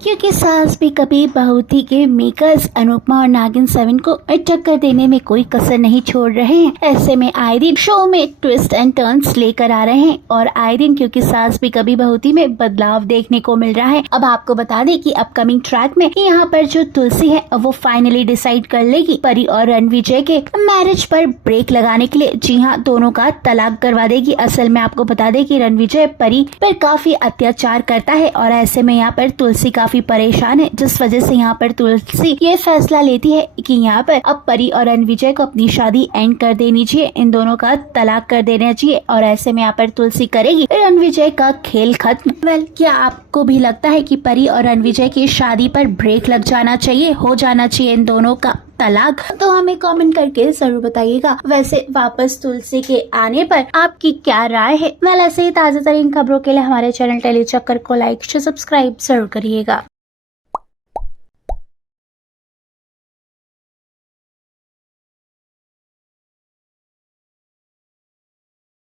क्योंकि सास भी कभी बहू थी के मेकर्स अनुपमा और नागिन 7 को टक्कर देने में कोई कसर नहीं छोड़ रहे हैं। ऐसे में आए दिन शो में ट्विस्ट एंड टर्न्स लेकर आ रहे हैं और आए दिन क्योंकि सास भी कभी बहू थी में बदलाव देखने को मिल रहा है। अब आपको बता दें कि अपकमिंग ट्रैक में यहाँ पर जो तुलसी है वो फाइनली डिसाइड कर लेगी परी और रणविजय के मैरिज पर ब्रेक लगाने के लिए। जी हाँ, दोनों का तलाक करवा देगी। असल में आपको बता दें कि रणविजय परी पर काफी अत्याचार करता है और ऐसे में यहाँ पर तुलसी काफी परेशान है, जिस वजह से यहाँ पर तुलसी ये फैसला लेती है कि यहाँ पर अब परी और रणविजय को अपनी शादी एंड कर देनी चाहिए, इन दोनों का तलाक कर देना चाहिए। और ऐसे में यहाँ पर तुलसी करेगी रणविजय का खेल खत्म। वेल, क्या आपको भी लगता है कि परी और रणविजय की शादी पर ब्रेक लग जाना चाहिए, हो जाना चाहिए इन दोनों का तलाक? तो हमें कमेंट करके जरूर बताइएगा। वैसे वापस तुलसी के आने पर आपकी क्या राय है? वेल, ऐसे ही ताजा तरीन खबरों के लिए हमारे चैनल टेली चक्कर को लाइक सब्सक्राइब जरूर करिएगा।